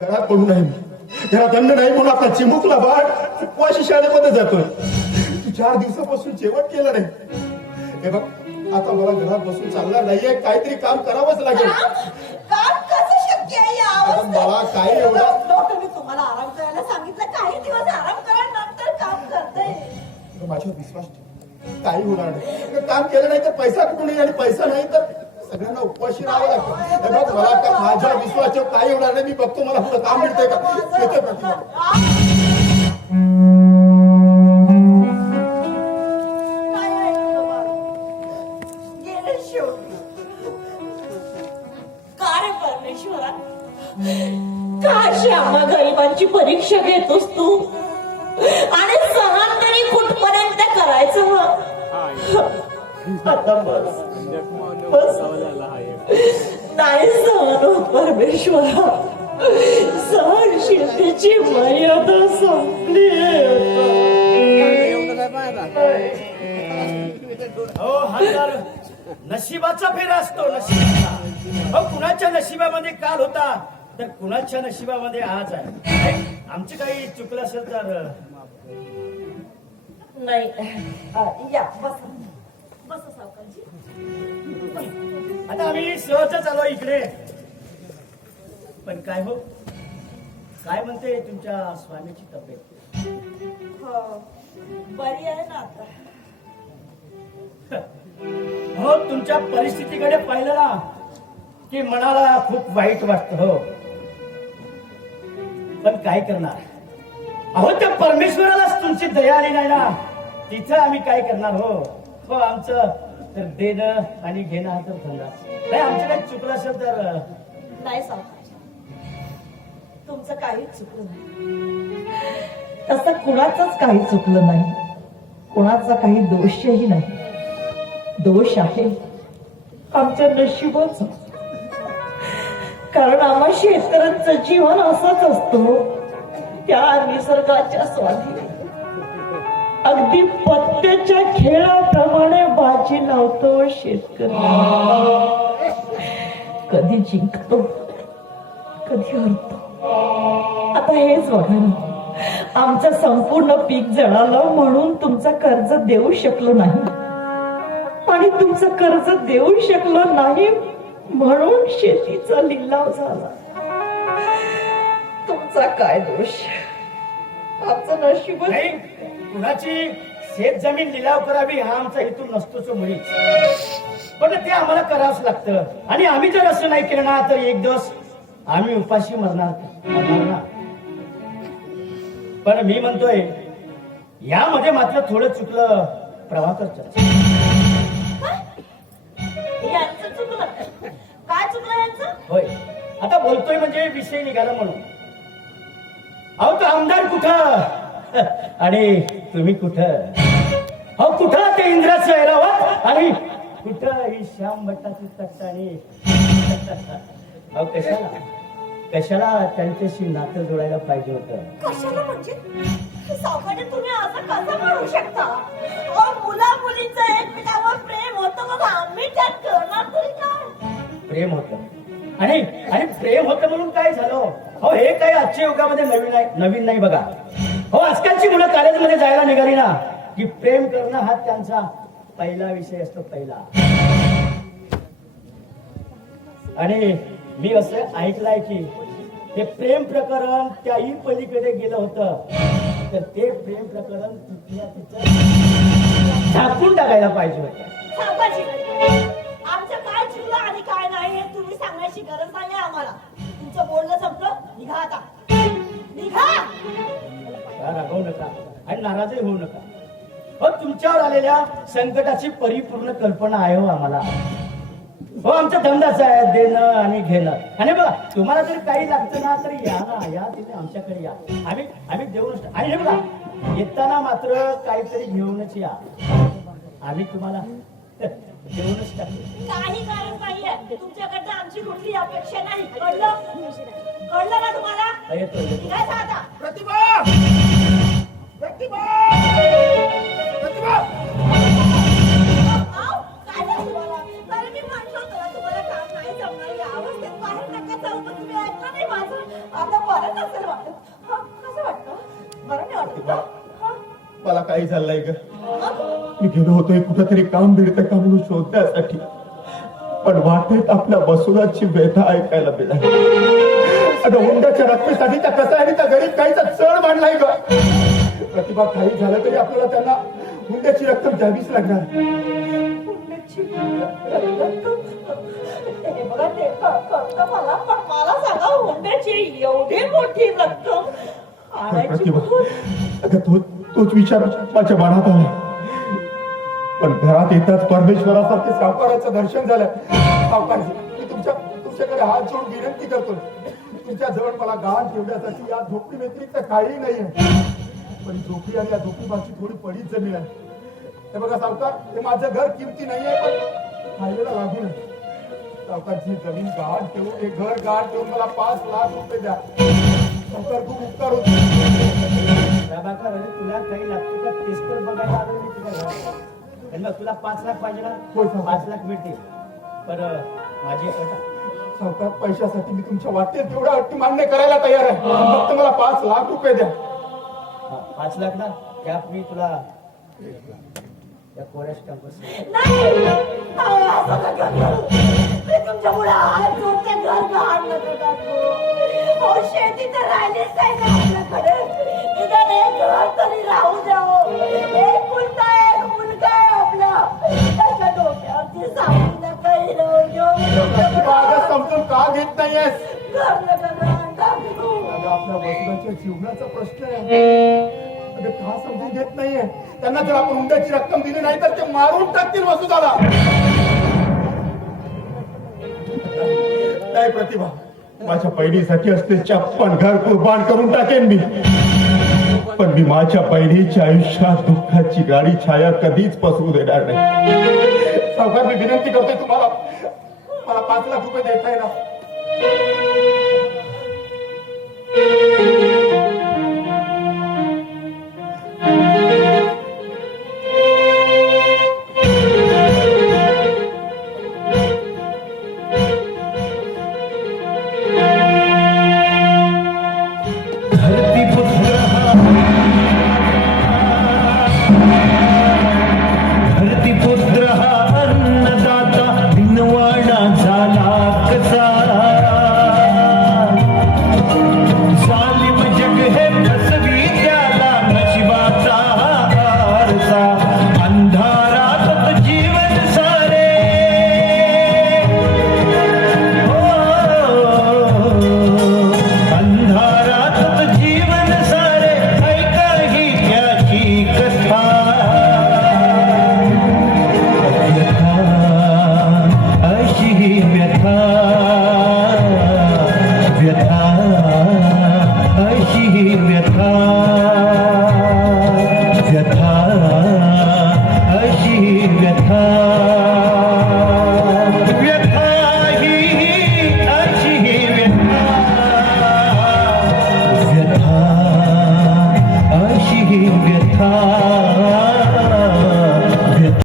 घरात पडू नाही घरात अन्न नाही म्हणून आपला चिमुकला बाळ उपवाशी शाळेमध्ये जातोय. चार दिवसापासून जेवण केलं नाही. हे बघ आता मला घरात बसून चालणार नाहीये. काहीतरी काम करावंच लागेल. काम? कसं शक्य आहे या काय एवढं- अवस्थेत? तुम्हाला आराम करायला सांगितलं. काही दिवस आराम करा नंतर काम करते. माझ्यावर विश्वास ठेव. काही होणार नाही. काम केलं नाही तर पैसा कुठून येईल? आणि पैसा नाही तर सगळ्यांना उपाशी राहावं लागतं. हे बघ मला का माझ्या विश्वास काही होणार नाही. मी बघतो मला पुढे काम मिळतंय का? येते प्रतिभा परमेश्वरा का अशी आम्हा गरिबांची परीक्षा घेतो. आता बस बस नाही सहन परमेश्वरा सहनशीलतेची मर्यादा संपली हो हजार नशिबाचा फेरा असतो नशिबाचा हो कुणाच्या नशिबामध्ये काल होता तर कुणाच्या नशिबामध्ये आज आहे आमचे काही चुकलं असेल तर नाही या बस. आता आम्ही सहज आलो इकडे. पण काय हो? काय म्हणते तुमच्या स्वामीची तब्येत? हो बरी आहे ना आता. हो तुमच्या परिस्थितीकडे पाहिलं ना की मनाला खूप वाईट वाटत हो. पण काय करणार? अहो त्या परमेश्वरालाच तुमची दया आली नाही ना तिथं आम्ही काय करणार हो? हो आमचं तर देणं आणि घेणं हा तर धंदा. नाही आमचं काही चुकलं असेल तर नाही तुमचं काहीच चुकलं नाही. तसं कुणाचंच काही चुकलं नाही. कुणाचा काही दोषही नाही. दोष आहे आमच्या नशिबाचा. कारण आम्हा शेतकऱ्यांचं जीवन असंच असतो. त्या निसर्गाच्या स्वाधीन. अगदी पत्त्याच्या खेळाप्रमाणे भाजी लावतो शेतकरी. कधी जिंकतो कधी हरतो. आता हेच बघा ना. आमचं संपूर्ण पीक जळालं म्हणून तुमचं कर्ज देऊ शकलो नाही. आणि तुमचं कर्ज देऊ शकलो नाही म्हणून शेतीचा लिलाव झाला. तुमचा काय दोष? आमचं नशीब नाही. कुणाची? शेत जमीन लिलाव करावी हा आमचा हेतू नसतोच मुळीच पण ते आम्हाला करावंच लागतं. आणि आम्ही जर असं नाही केलं ना तर एक दिवस आम्ही उपाशी मरणार मरणार ना? पण मी म्हणतोय यामध्ये मात्र थोडं चुकलं प्रभाकरचं होय. आता बोलतोय म्हणजे विषय निघाला म्हणून. अहो तो आमदार कुठं? आणि तुम्ही कुठं? अहो कुठं ते इंद्राचं ऐरावत आणि कुठं ही श्याम भट्टाची तट्टाणी? अहो कशाला? कशाला त्यांच्याशी नातं जोडायला पाहिजे होतं? कशाला म्हणजे? तुम्ही असं कसं म्हणू शकता? अहो मुला मुलीचं एकमेकावर प्रेम होतं मग आम्ही त्यात करणार तरी काय? प्रेम होत. आणि आणि प्रेम होतं म्हणून काय झालं? हो हे काही आजच्या युगामध्ये नवीन आहे नवीन नाही बघा. हो आजकालची मुलं कॉलेजमध्ये जायला निघाली ना की प्रेम करणं हा त्यांचा पहिला विषय असतो पहिला. आणि मी असं ऐकलंय की ते प्रेम प्रकरण त्याही पलीकडे गेलं होतं तर ते प्रेम प्रकरण तिथल्या तिथं झाकून टाकायला पाहिजे होतं. आमचं काय चुकलं आणि काय नाही हे तुम्ही सांगण्याची गरज नाही आम्हाला. तुमचं बोलणं संपलं निघा आता. निघा! रागवू नका. आणि नाराजही होऊ नका. हो तुमच्यावर आलेल्या संकटाची परिपूर्ण कल्पना आहे हो आम्हाला. हो आमचा धंदाच आहे देणं आणि घेणं. आणि बघा तुम्हाला जर काही लागतं ना तर या ना या तुम्ही आमच्याकडे या. आम्ही आम्ही देऊनच आणि हे बघा येताना मात्र काहीतरी घेऊनच या. आम्ही तुम्हाला देऊनच टाकू. काही गरज नाहीये. तुमच्याकडनं आमची कुठली अपेक्षा नाही. कळलं? कळलं ना तुम्हाला? येतो प्रतिभा! मला काय झालंय ग. मी गेलो होतो कुठेतरी काम मिळतं का म्हणून शोधण्यासाठी. पण वाटेत आपल्या बसुराची व्यथा ऐकायला मिळाली. अगं हुंड्याच्या रकमेसाठी त्या कसा आणि त्या गरीब काहीचा चढ मांडलाय ग. प्रतिभा काही झालं तरी आपल्याला त्यांना हुंड्याची रक्कम द्यावीच लागणार. प्रतिभा? अगं तो तोच विचार माझ्या मनात आला पण घरात येताच परमेश्वरासारखे सावकाराचं दर्शन झालं. सावकारजी मी तुमच्या तुमच्याकडे हात जोडून विनंती करतो. तुमच्या जवळ मला गाण ठेवण्यासाठी या झोपडी व्यतिरिक्त काही नाहीये. पण झोपडी आणि या झोपडीमागची थोडी पडीच जमीन आहे. हे बघा सावकार हे माझं घर किमती नाहीये पण खायला लागू नये. सावकारची जमीन गहाण ठेवून हे घर गहाण ठेवून मला पाच लाख रुपये द्या. सावकार खूप उपकार होतो. प्रभाकर अरे तुला काही लागतं का? तेच बघायला आलो मी तुझ्या घरात. मग तुला पाच लाख पाहिजे होय, ना सर. पाच लाख मिळतील. पण अं, माझी अट आहे. सावकार पैशासाठी मी तुमच्या वाटेल तेवढ्या अटी मान्य करायला तयार आहे. फक्त मला पाच लाख रुपये द्या. पाच लाख ना? त्यात मी तुला त्या कोऱ्या स्टॅम्पवर नाही नाही, असं नका करू. मी तुमच्यापुढे हात जोडते घर गहाण नका टाकू. अहो, शेती तर राहिलीच नाही ना आपल्याकडे. निदान एक घर तरी राहू द्यावं एक मुलगा एक मुलगा आहे आपला. त्याच्या डोक्यावरती समजून का घेत नाहीयेस? घर आपल्या वडिलांच्या जीवनाचा प्रश्न आहे. अगं का समजून घेत नाहीये. त्यांना जर आपण हुंड्याची रक्कम दिली नाही तर ते मारून टाकतील वसुदाला नाही प्रतिभा माझ्या बहिणीसाठी असते चप्पन घर कुर्बान करून टाकेन मी. पण मी माझ्या बहिणीच्या आयुष्यात दुःखाची गाडी छाया कधीच पसरू देणार नाही. सावकार मी विनंती करतोय तुम्हाला. मला पाच लाख रुपये देता येणार. Oh.